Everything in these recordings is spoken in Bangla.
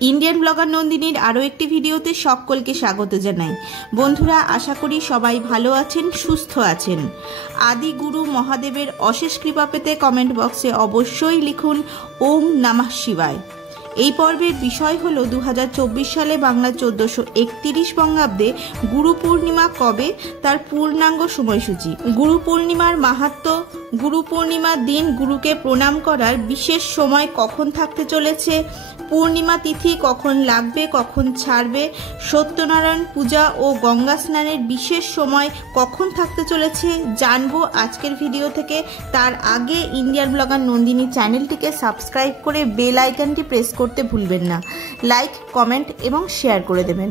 ইন্ডিয়ান ব্লগার নন্দিনীর আরও একটি ভিডিওতে সকলকে স্বাগত জানাই। বন্ধুরা, আশা করি সবাই ভালো আছেন, সুস্থ আছেন। আদি গুরু মহাদেবের অশেষ কৃপা পেতে কমেন্ট বক্সে অবশ্যই লিখুন ওম নমঃ শিবায়। এই পর্বের বিষয় হল 2024 সালে বাংলা 1431 বঙ্গাব্দে গুরু পূর্ণিমা কবে, তার পূর্ণাঙ্গ সময়সূচি। গুরু পূর্ণিমার মাহাত্ম্য, গুরু পূর্ণিমার দিন গুরুকে প্রণাম করার বিশেষ সময় কখন থাকতে চলেছে, পূর্ণিমা তিথি কখন লাগবে, কখন ছাড়বে, সত্যনারায়ণ পূজা ও গঙ্গা স্নানের বিশেষ সময় কখন থাকতে চলেছে জানবো আজকের ভিডিও থেকে। তার আগে ইন্ডিয়ান ব্লগার নন্দিনী চ্যানেলটিকে সাবস্ক্রাইব করে বেল আইকনটি প্রেস করতে ভুলবেন না। লাইক, কমেন্ট এবং শেয়ার করে দেবেন।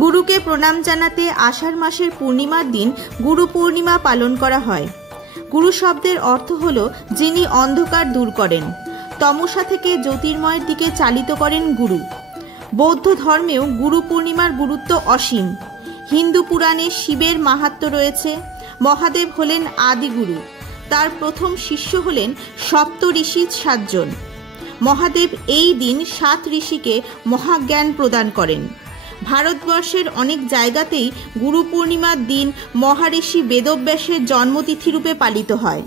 গুরুকে প্রণাম জানাতে আষাঢ় মাসের পূর্ণিমার দিন গুরু পূর্ণিমা পালন করা হয়। গুরু শব্দের অর্থ হল যিনি অন্ধকার দূর করেন, তমসা থেকে জ্যোতির্ময়ের দিকে চালিত করেন গুরু। বৌদ্ধ ধর্মেও গুরু পূর্ণিমার গুরুত্ব অসীম। হিন্দু পুরাণে শিবের মাহাত্ম্য রয়েছে। মহাদেব হলেন আদিগুরু, তার প্রথম শিষ্য হলেন সপ্ত ঋষি 7 জন। মহাদেব এই দিন 7 ঋষিকে মহাজ্ঞান প্রদান করেন। ভারতবর্ষের অনেক জায়গাতেই গুরু পূর্ণিমার দিন মহারিষি বেদব্যাসের জন্মতিথি রূপে পালিত হয়।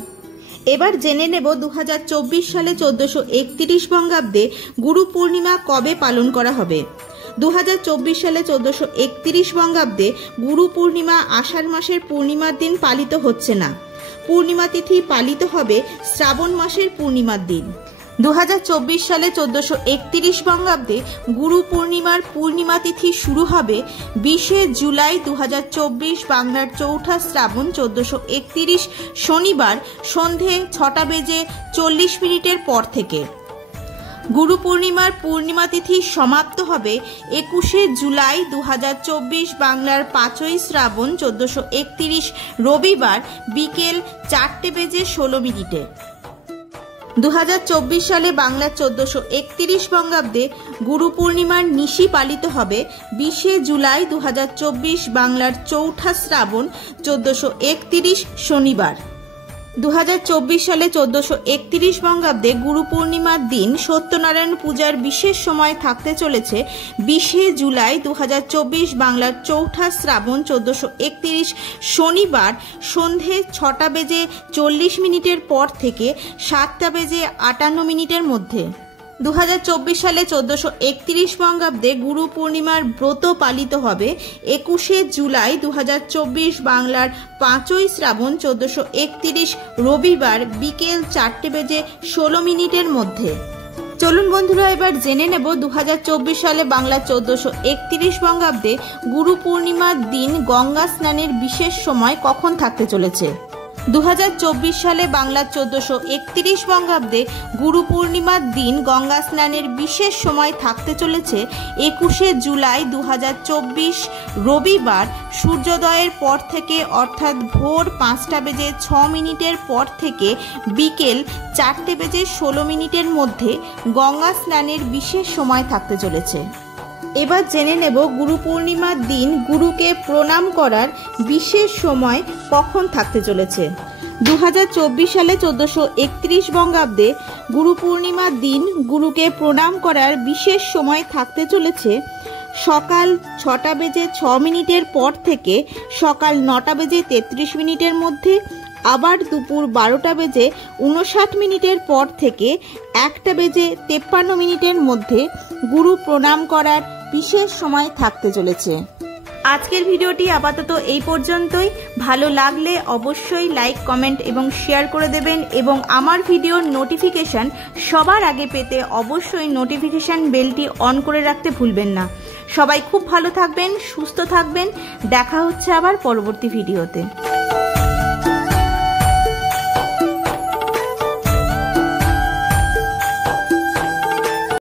এবার জেনে নেব 2024 সালে 1431 বঙ্গাব্দে গুরু পূর্ণিমা কবে পালন করা হবে। 2024 সালে 1431 বঙ্গাব্দে গুরু পূর্ণিমা আষাঢ় মাসের পূর্ণিমার দিন পালিত হচ্ছে না। পূর্ণিমা তিথি পালিত হবে শ্রাবণ মাসের পূর্ণিমার দিন। 2024 সালে 1431 বঙ্গাব্দে গুরু পূর্ণিমার পূর্ণিমা তিথি শুরু হবে 20 জুলাই 2024 বাংলার চৌঠা শ্রাবণ 1431 শনিবার সন্ধে 6:40 পর থেকে। গুরু পূর্ণিমার পূর্ণিমা তিথি সমাপ্ত হবে 21 জুলাই 2024 বাংলার 5ই শ্রাবণ 1431 রবিবার বিকেল 4:16। 2024 সালে বাংলার 1431 বঙ্গাব্দে গুরু পূর্ণিমার নিশি পালিত হবে 20 জুলাই 2024 বাংলার চৌঠা শ্রাবণ 1431 শনিবার। 2024 সালে 1431 বঙ্গাব্দে গুরু পূর্ণিমার দিন সত্যনারায়ণ পূজার বিশেষ সময় থাকতে চলেছে 20 জুলাই 2024 বাংলার চৌঠা শ্রাবণ 1431 শনিবার সন্ধে 6:40 পর থেকে 7:58 মধ্যে। 2024 সালে 1431 বঙ্গাব্দে গুরু পূর্ণিমার ব্রত পালিত হবে 21 জুলাই 2024 বাংলার 5ই শ্রাবণ 1431 রবিবার বিকেল 4:16 মধ্যে। চলুন বন্ধুরা, এবার জেনে নেব 2024 সালে বাংলা 1431 বঙ্গাব্দে গুরু পূর্ণিমার দিন গঙ্গা স্নানের বিশেষ সময় কখন থাকতে চলেছে। 2024 সালে বাংলা 1431 বঙ্গাব্দে গুরু পূর্ণিমার দিন গঙ্গা স্নানের বিশেষ সময় থাকতে চলেছে 21 জুলাই 2024 রবিবার সূর্যোদয়ের পর থেকে, অর্থাৎ ভোর 5:06 পর থেকে বিকেল 4:16 মধ্যে গঙ্গা স্নানের বিশেষ সময় থাকতে চলেছে। এবার জেনে নেব গুরু পূর্ণিমার দিন গুরুকে প্রণাম করার বিশেষ সময় কখন থাকতে চলেছে। 2024 সালে 1431 বঙ্গাব্দে গুরু পূর্ণিমার দিন গুরুকে প্রণাম করার বিশেষ সময় থাকতে চলেছে সকাল 6:06 পর থেকে সকাল 9:33 মধ্যে, আবার দুপুর 12:59 পর থেকে 1:53 মধ্যে গুরু প্রণাম করার বিশেষ সময় থাকতে চলেছে। আজকের ভিডিওটি আপাতত এই পর্যন্তই। ভালো লাগলে অবশ্যই লাইক, কমেন্ট এবং শেয়ার করে দেবেন এবং আমার ভিডিওর নোটিফিকেশন সবার আগে পেতে অবশ্যই নোটিফিকেশন বেলটি অন করে রাখতে ভুলবেন না। সবাই খুব ভালো থাকবেন, সুস্থ থাকবেন। দেখা হচ্ছে আবার পরবর্তী ভিডিওতে।